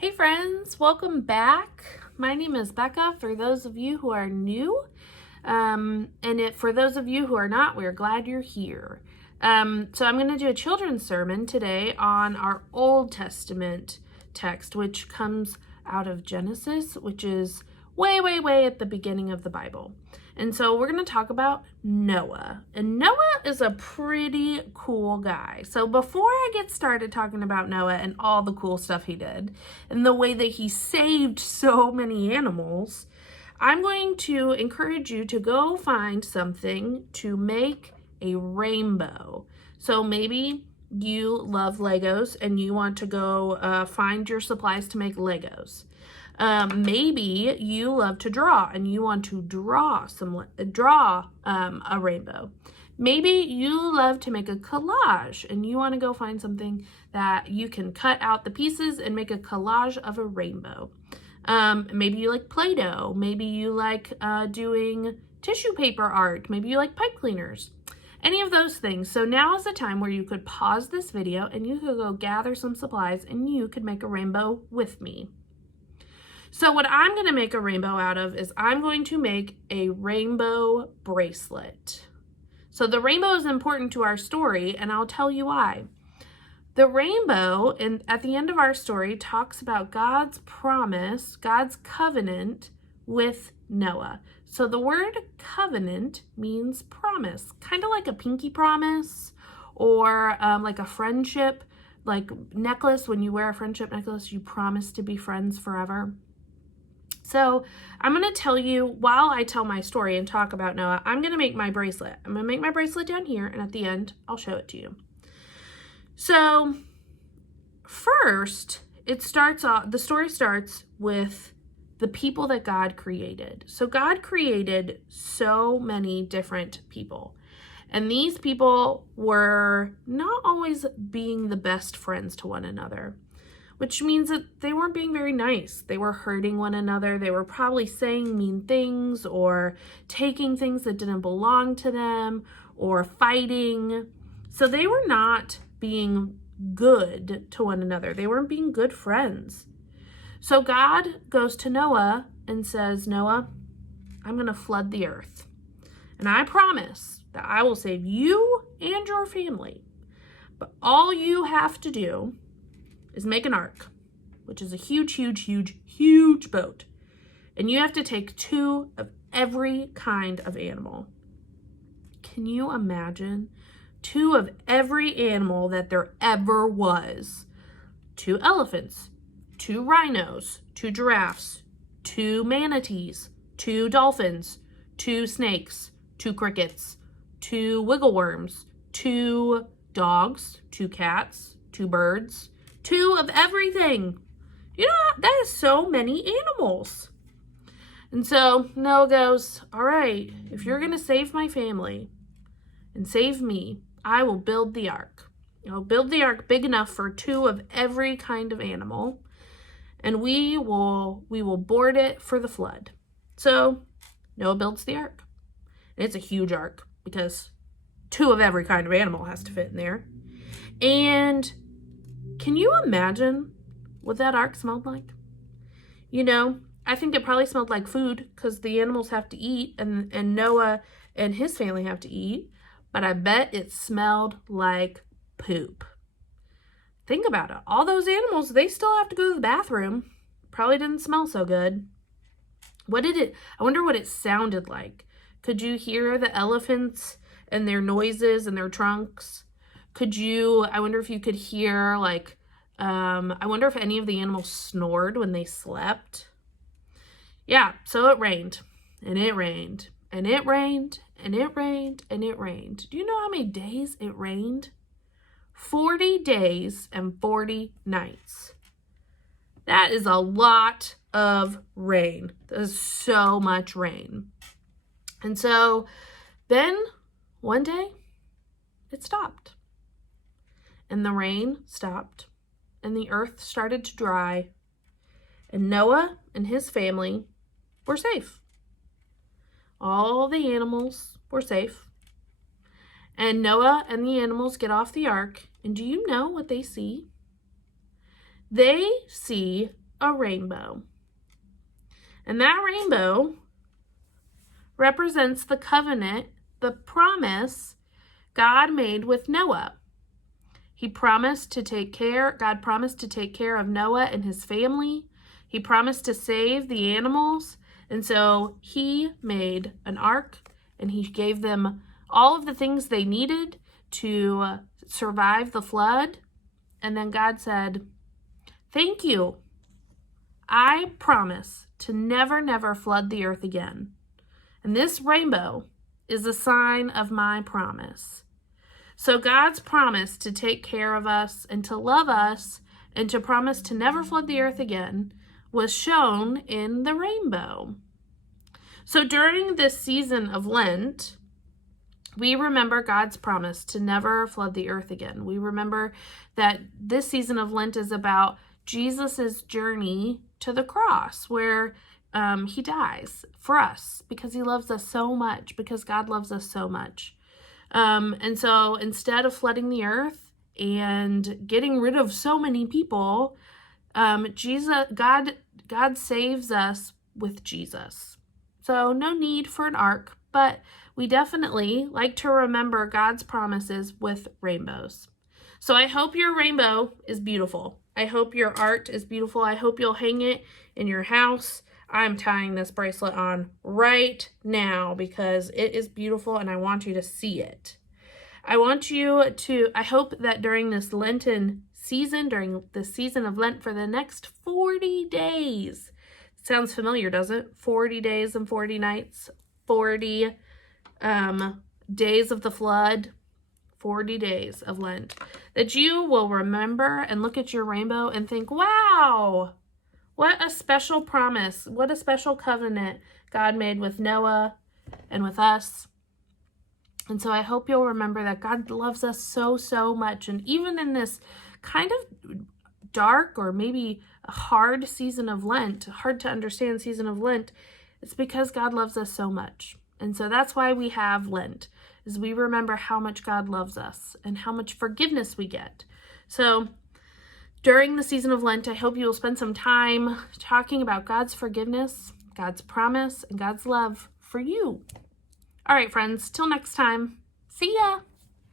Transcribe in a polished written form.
Hey friends, welcome back. My name is Becca, for those of you who are new. For those of you who are not, we're glad you're here. So I'm going to do a children's sermon today on our Old Testament text, which comes out of Genesis, which is way, way, way at the beginning of the Bible. And so we're going to talk about Noah. And Noah is a pretty cool guy. So before I get started talking about Noah and all the cool stuff he did and the way that he saved so many animals, I'm going to encourage you to go find something to make a rainbow. So maybe you love Legos and you want to go find your supplies to make Legos. Maybe you love to draw and you want to draw a rainbow. Maybe you love to make a collage and you want to go find something that you can cut out the pieces and make a collage of a rainbow. Maybe you like Play-Doh. Maybe you like doing tissue paper art. Maybe you like pipe cleaners. Any of those things. So now is the time where you could pause this video and you could go gather some supplies and you could make a rainbow with me. So what I'm going to make a rainbow out of is I'm going to make a rainbow bracelet. So the rainbow is important to our story, and I'll tell you why. The rainbow at the end of our story talks about God's promise, God's covenant with Noah. So the word covenant means promise, kind of like a pinky promise or like a friendship, like necklace. When you wear a friendship necklace, you promise to be friends forever. So I'm going to tell you, while I tell my story and talk about Noah, I'm going to make my bracelet. I'm going to make my bracelet down here, and at the end, I'll show it to you. So first, the story starts with the people that God created. So God created so many different people. And these people were not always being the best friends to one another, which means that they weren't being very nice. They were hurting one another. They were probably saying mean things or taking things that didn't belong to them or fighting. So they were not being good to one another. They weren't being good friends. So God goes to Noah and says, Noah, I'm going to flood the earth. And I promise that I will save you and your family. But all you have to do is make an ark, which is a huge, huge, huge, huge boat. And you have to take 2 of every kind of animal. Can you imagine 2 of every animal that there ever was? 2 elephants, 2 rhinos, 2 giraffes, 2 manatees, 2 dolphins, 2 snakes, 2 crickets, 2 wiggle worms, 2 dogs, 2 cats, 2 birds, 2 of everything. You know, that is so many animals. And so Noah goes, all right, if you're going to save my family and save me, I will build the ark. I'll build the ark big enough for 2 of every kind of animal, and we will board it for the flood. So Noah builds the ark. And it's a huge ark because 2 of every kind of animal has to fit in there. And can you imagine what that ark smelled like? You know, I think it probably smelled like food because the animals have to eat and Noah and his family have to eat. But I bet it smelled like poop. Think about it. All those animals, they still have to go to the bathroom. Probably didn't smell so good. I wonder what it sounded like. Could you hear the elephants and their noises and their trunks? I wonder if you could hear, I wonder if any of the animals snored when they slept. Yeah, so it rained, and it rained, and it rained, and it rained, and it rained. Do you know how many days it rained? 40 days and 40 nights. That is a lot of rain. That is so much rain. And so then one day it stopped. And the rain stopped, and the earth started to dry, and Noah and his family were safe. All the animals were safe, and Noah and the animals get off the ark, and do you know what they see? They see a rainbow. And that rainbow represents the covenant, the promise God made with Noah. God promised to take care of Noah and his family. He promised to save the animals. And so he made an ark, and he gave them all of the things they needed to survive the flood. And then God said, "Thank you. I promise to never flood the earth again. And this rainbow is a sign of my promise." So God's promise to take care of us and to love us and to promise to never flood the earth again was shown in the rainbow. So during this season of Lent, we remember God's promise to never flood the earth again. We remember that this season of Lent is about Jesus's journey to the cross, where he dies for us because he loves us so much, because God loves us so much. And so instead of flooding the earth and getting rid of so many people, God saves us with Jesus. So no need for an ark, but we definitely like to remember God's promises with rainbows. So I hope your rainbow is beautiful. I hope your art is beautiful. I hope you'll hang it in your house. I'm tying this bracelet on right now because it is beautiful and I want you to see it. I hope that during this Lenten season, during the season of Lent for the next 40 days, sounds familiar, doesn't it? 40 days and 40 nights, 40 days of the flood, 40 days of Lent, that you will remember and look at your rainbow and think, wow, what a special promise, what a special covenant God made with Noah and with us. And so I hope you'll remember that God loves us so much. And even in this kind of dark or maybe a hard season of Lent, hard to understand season of Lent, it's because God loves us so much. And so that's why we have Lent, is we remember how much God loves us and how much forgiveness we get. So during the season of Lent, I hope you will spend some time talking about God's forgiveness, God's promise, and God's love for you. All right, friends, till next time. See ya.